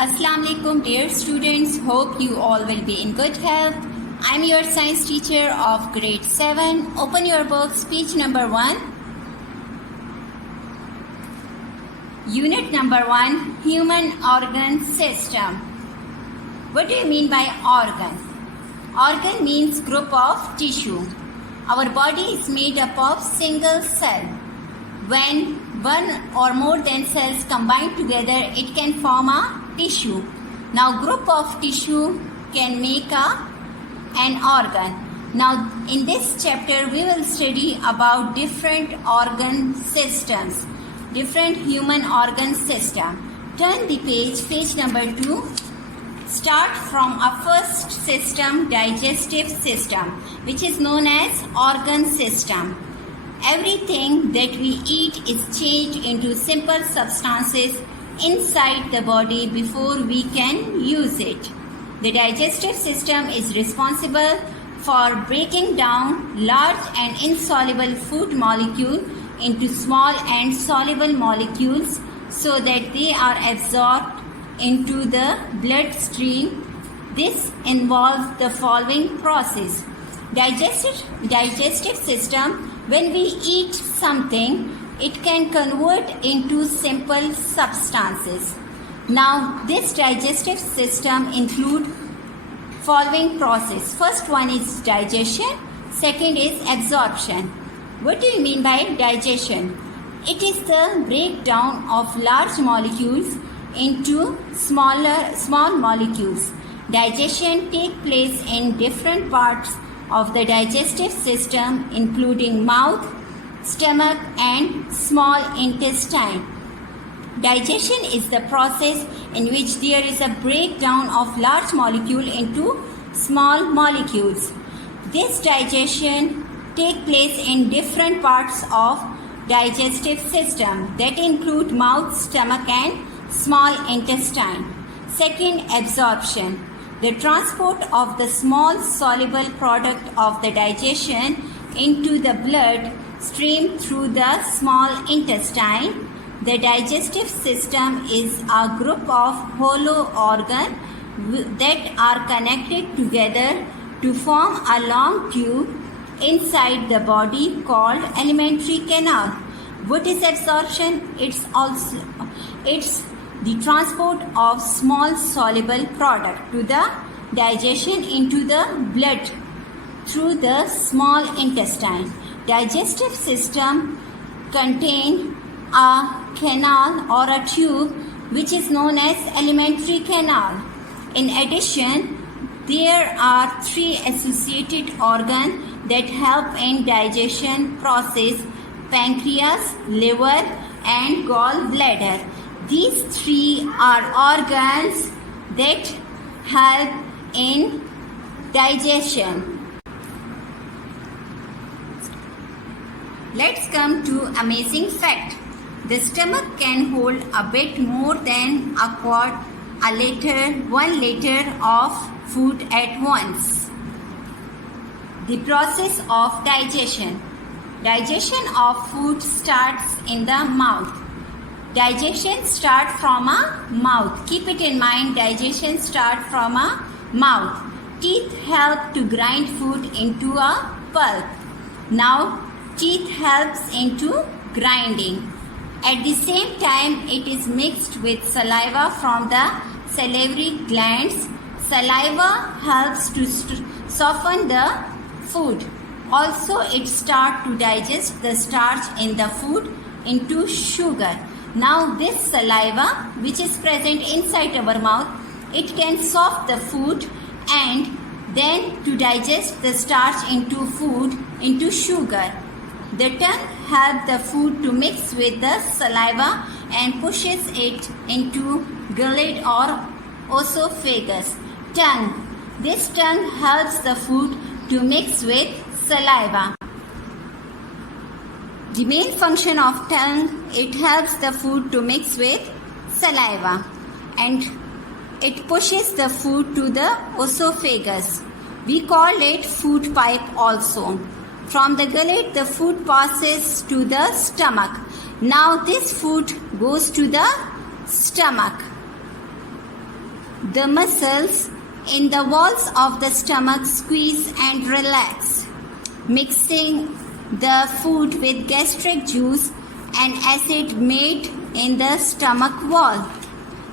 Assalamu alaikum dear students, hope you all will be in good health. I'm your science teacher of grade 7. Open your books, page number 1. Unit number 1, Human Organ System. What do you mean by organ? Organ means group of tissue. Our body is made up of single cell. When one or more than cells combine together, it can form a tissue. Now group of tissue can make an organ. Now in this chapter we will study about different organ systems, different human organ system. Turn the page number 2. Start from our first system, digestive system, which is known as organ system. Everything that we eat is changed into simple substances inside the body before we can use it. The digestive system is responsible for breaking down large and insoluble food molecules into small and soluble molecules so that they are absorbed into the bloodstream. This involves the following process. Digestive system, when we eat something, it can convert into simple substances. Now, this digestive system includes following process. First one is digestion. Second is absorption. What do you mean by digestion? It is the breakdown of large molecules into small molecules. Digestion takes place in different parts of the digestive system, including mouth, stomach and small intestine. Digestion is the process in which there is a breakdown of large molecule into small molecules. This digestion takes place in different parts of digestive system that include mouth, stomach and small intestine. Second, absorption. The transport of the small soluble product of the digestion into the blood stream through the small intestine. The digestive system is a group of hollow organs that are connected together to form a long tube inside the body called alimentary canal. What is absorption? It's the transport of small soluble product to the digestion into the blood through the small intestine. Digestive system contain a canal or a tube which is known as alimentary canal. In addition, there are 3 associated organs that help in digestion process: pancreas, liver and gallbladder. These 3 are organs that help in digestion. Let's come to amazing fact. The stomach can hold a bit more than 1 liter of food at once. The process of digestion. Digestion of food starts in the mouth. Digestion starts from a mouth. Keep it in mind, digestion starts from a mouth. Teeth help to grind food into a pulp. Now, teeth helps into grinding. At the same time, it is mixed with saliva from the salivary glands. Saliva helps to soften the food. Also, it starts to digest the starch in the food into sugar. Now, this saliva, which is present inside our mouth, it can soften the food and then to digest the starch into food into sugar. The tongue helps the food to mix with the saliva and pushes it into gullet or esophagus. Tongue. This tongue helps the food to mix with saliva. The main function of tongue, it helps the food to mix with saliva and it pushes the food to the esophagus. We call it food pipe also. From the gullet, the food passes to the stomach. Now this food goes to the stomach. The muscles in the walls of the stomach squeeze and relax, mixing the food with gastric juice and acid made in the stomach wall.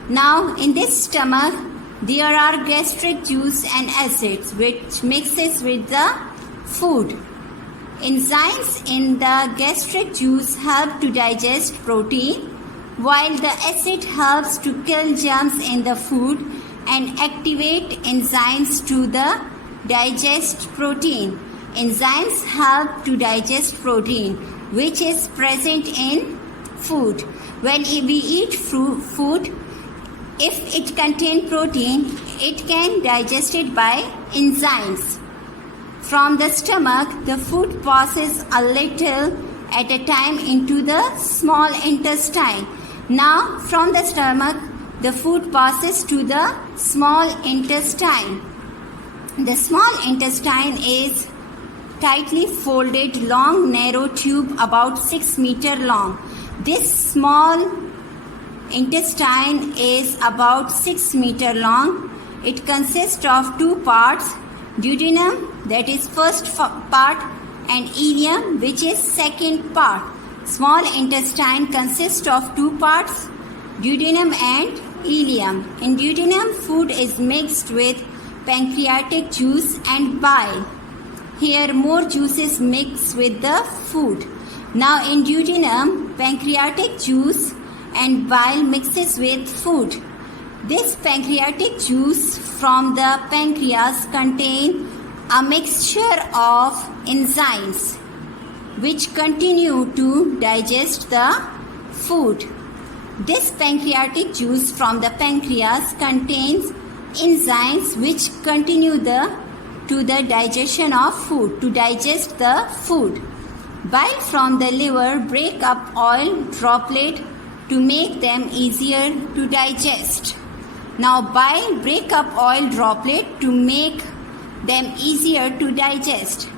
Now, in this stomach, there are gastric juice and acids which mixes with the food. Enzymes in the gastric juice help to digest protein, while the acid helps to kill germs in the food and activate enzymes to the digest protein. Enzymes help to digest protein which is present in food. When we eat food, if it contains protein, it can digest it by enzymes. From the stomach, the food passes a little at a time into the small intestine. Now, from the stomach, the food passes to the small intestine. The small intestine is tightly folded, long, narrow tube about 6 meters long. This small intestine is about 6 meters long. It consists of two parts, duodenum, that is first part, and ileum, which is second part. Small intestine consists of two parts, duodenum and ileum. In duodenum, food is mixed with pancreatic juice and bile. Here more juices mix with the food. Now in duodenum, pancreatic juice and bile mixes with food. This pancreatic juice from the pancreas contain a mixture of enzymes which continue to digest the food. This pancreatic juice from the pancreas contains enzymes which continue to the digestion of food, to digest the food. Bile from the liver break up oil droplet to make them easier to digest. Now bile break up oil droplet to make them easier to digest.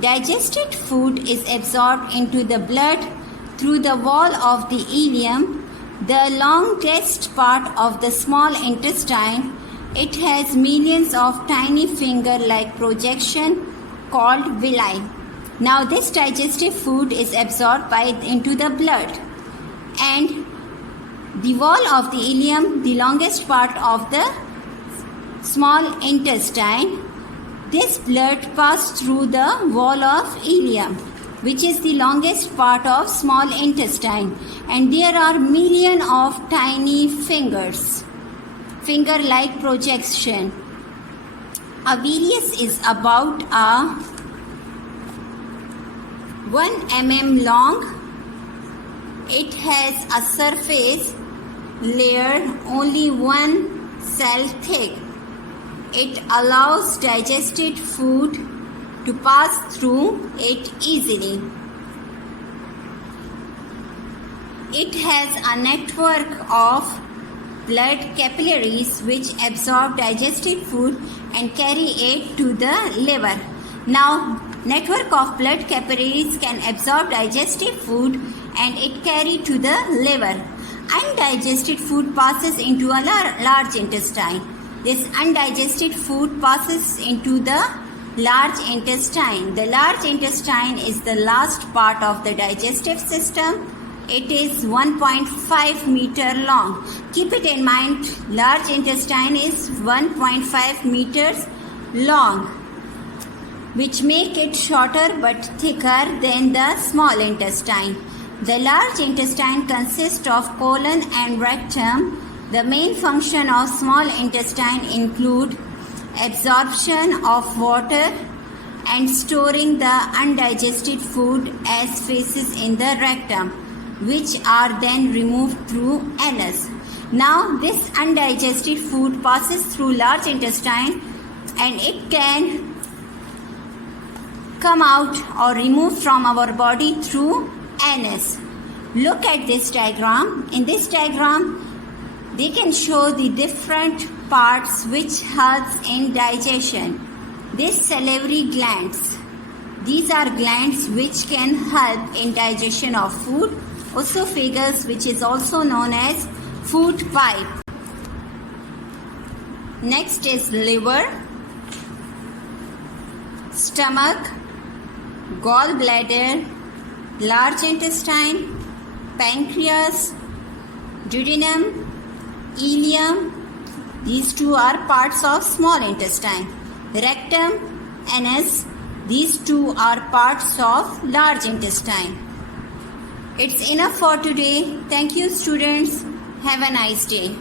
Digested food is absorbed into the blood through the wall of the ileum, the longest part of the small intestine. It has millions of tiny finger-like projections called villi. Now this digestive food is absorbed into the blood, and the wall of the ileum, the longest part of the small intestine, this blood passes through the wall of ileum, which is the longest part of small intestine, and there are millions of tiny finger-like projection. A villus is about 1 mm long. It has a surface layer only 1 cell thick. It allows digested food to pass through it easily. It has a network of blood capillaries which absorb digested food and carry it to the liver. Now, network of blood capillaries can absorb digested food and it carry to the liver. Undigested food passes into a large intestine. This undigested food passes into the large intestine. The large intestine is the last part of the digestive system. It is 1.5 meter long. Keep it in mind, large intestine is 1.5 meters long, which make it shorter but thicker than the small intestine. The large intestine consists of colon and rectum. The main function of small intestine include absorption of water and storing the undigested food as feces in the rectum, which are then removed through anus. Now this undigested food passes through large intestine and it can come out or removed from our body through anus. Look at this diagram. In this diagram, they can show the different parts which helps in digestion. These salivary glands. These are glands which can help in digestion of food. Esophagus, which is also known as food pipe. Next is liver, stomach, gallbladder, large intestine, pancreas, duodenum, ileum. These two are parts of small intestine. Rectum, anus. These two are parts of large intestine. It's enough for today. Thank you, students. Have a nice day.